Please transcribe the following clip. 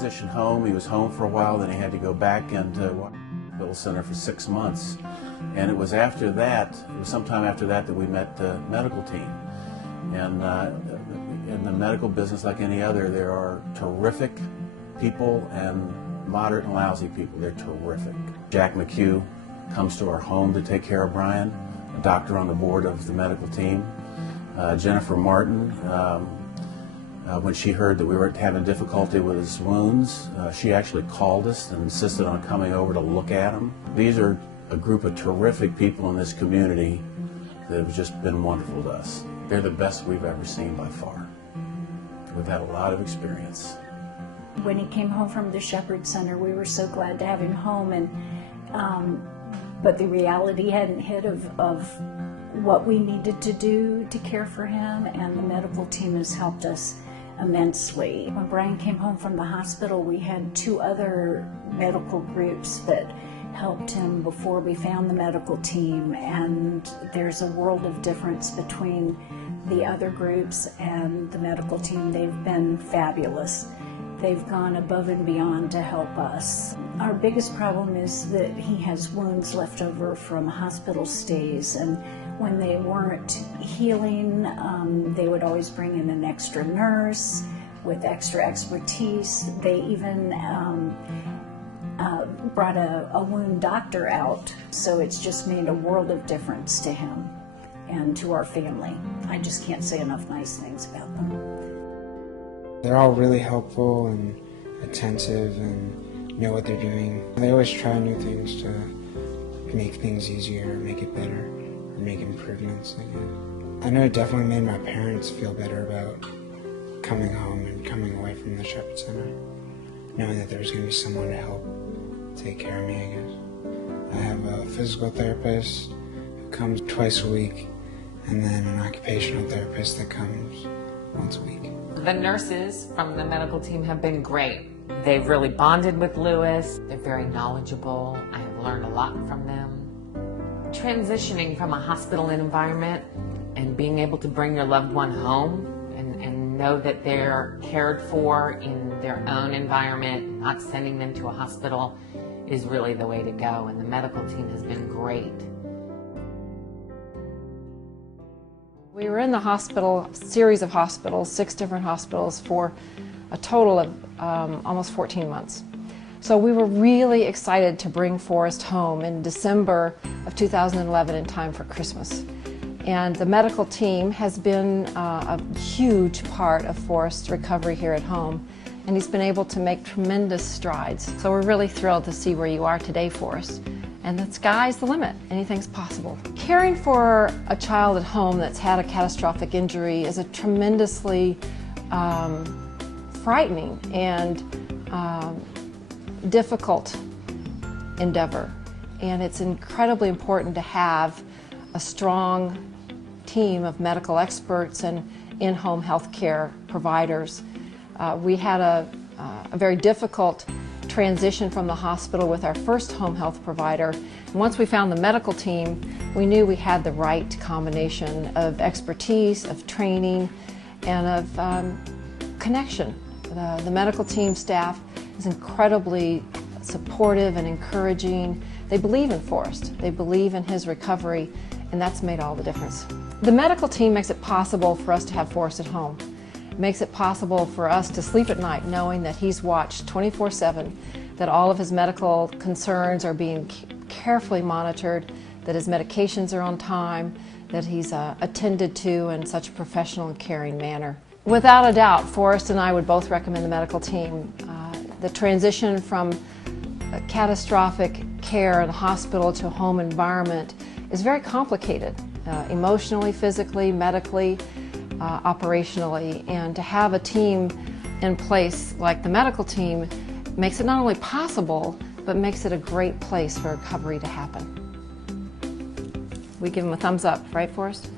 transitioned home. He was home for a while, then he had to go back into Hospital Center for 6 months. And it was after that, it was sometime after that that we met the medical team. And in the medical business, like any other, there are terrific people and moderate and lousy people. They're terrific. Jack McHugh comes to our home to take care of Brian, a doctor on the board of the medical team. Jennifer Martin, when she heard that we were having difficulty with his wounds, she actually called us and insisted on coming over to look at them. These are a group of terrific people in this community that have just been wonderful to us. They're the best we've ever seen by far. We've had a lot of experience. When he came home from the Shepherd Center, we were so glad to have him home, but the reality hadn't hit of what we needed to do to care for him, and the medical team has helped us immensely. When Brian came home from the hospital, we had 2 other medical groups that helped him before we found the medical team, and there's a world of difference between the other groups and the medical team. They've been fabulous. They've gone above and beyond to help us. Our biggest problem is that he has wounds left over from hospital stays, and when they weren't healing, they would always bring in an extra nurse with extra expertise. They even brought a wound doctor out, so it's just made a world of difference to him and to our family. I just can't say enough nice things about them. They're all really helpful and attentive and know what they're doing. They always try new things to make things easier, make it better, or make improvements, I guess. I know it definitely made my parents feel better about coming home and coming away from the Shepherd Center, knowing that there was going to be someone to help take care of me, I guess. I have a physical therapist who comes twice a week, and then an occupational therapist that comes once a week. The nurses from the medical team have been great. They've really bonded with Lewis. They're very knowledgeable. I have learned a lot from them. Transitioning from a hospital environment and being able to bring your loved one home and know that they're cared for in their own environment, not sending them to a hospital, is really the way to go, and the medical team has been great. We were in the hospital, series of hospitals, 6 different hospitals, for a total of almost 14 months. So we were really excited to bring Forrest home in December of 2011 in time for Christmas. And the medical team has been a huge part of Forrest's recovery here at home, and he's been able to make tremendous strides. So we're really thrilled to see where you are today, Forrest. And the sky's the limit. Anything's possible. Caring for a child at home that's had a catastrophic injury is a tremendously frightening and difficult endeavor. And it's incredibly important to have a strong team of medical experts and in-home health care providers. We had a very difficult transition from the hospital with our first home health provider. And once we found the medical team, we knew we had the right combination of expertise, of training, and of connection. The medical team staff is incredibly supportive and encouraging. They believe in Forrest. They believe in his recovery, and that's made all the difference. The medical team makes it possible for us to have Forrest at home. It makes it possible for us to sleep at night knowing that he's watched 24/7, that all of his medical concerns are being carefully monitored, that his medications are on time, that he's attended to in such a professional and caring manner. Without a doubt, Forrest and I would both recommend the medical team. The transition from catastrophic care in the hospital to a home environment is very complicated, emotionally, physically, medically, operationally, and to have a team in place like the medical team makes it not only possible, but makes it a great place for recovery to happen. We give them a thumbs up, right, Forrest?